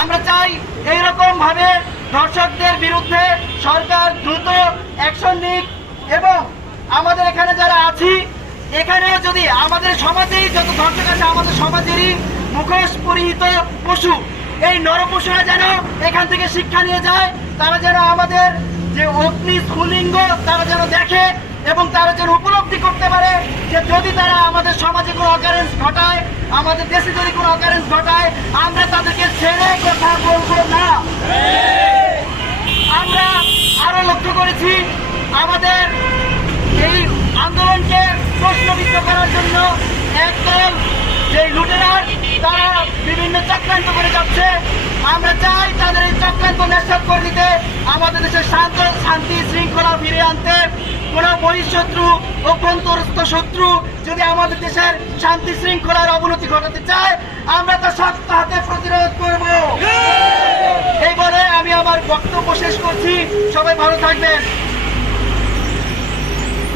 আমরা চাই এইরকম ভাবে ধর্ষকদের বিরুদ্ধে সরকার দ্রুত অ্যাকশন নিক এবং আমাদের এখানে যারা আছি এখানে যদি আমাদের সমাজেই যত ধর্ষক আছে আমাদের সমাজেরই মুখোশ পরিহিত পশু এই নরপশুরা যেন এখান থেকে শিক্ষা নিয়ে যায়, তারা যেন আমাদের যে অগ্নি স্ফুলিঙ্গ তারা যেন দেখে এবং তারা যেন উপলব্ধি করতে পারে যে যদি তারা আমাদের সমাজে কোনো অকারেন্স ঘটায়, আমাদের দেশে যদি কোনো অকারেন্স ঘটায়, আমরা তাদেরকে ছেড়ে কথা বলবো না। আমরা আরো লক্ষ্য করেছি আমাদের এই আন্দোলনকে প্রশ্নবিদ্ধ করার জন্য একদল যে লুটেরার তারা বিভিন্ন চক্রান্ত করে যাচ্ছে। আমরা চাই তাদের এই চক্রান্ত নিঃশেষ করে দিতে, আমাদের দেশের শান্তি শৃঙ্খলা ফিরে আনতে। কোন বহিঃশত্রু অভ্যন্তরস্থ শত্রু যদি আমাদের দেশের শান্তি শৃঙ্খলার অবনতি ঘটাতে চায় আমরা তা শক্ত হাতে প্রতিরোধ করব। এই বলে আমি আমার বক্তব্য শেষ করছি। সবাই ভালো থাকবেন।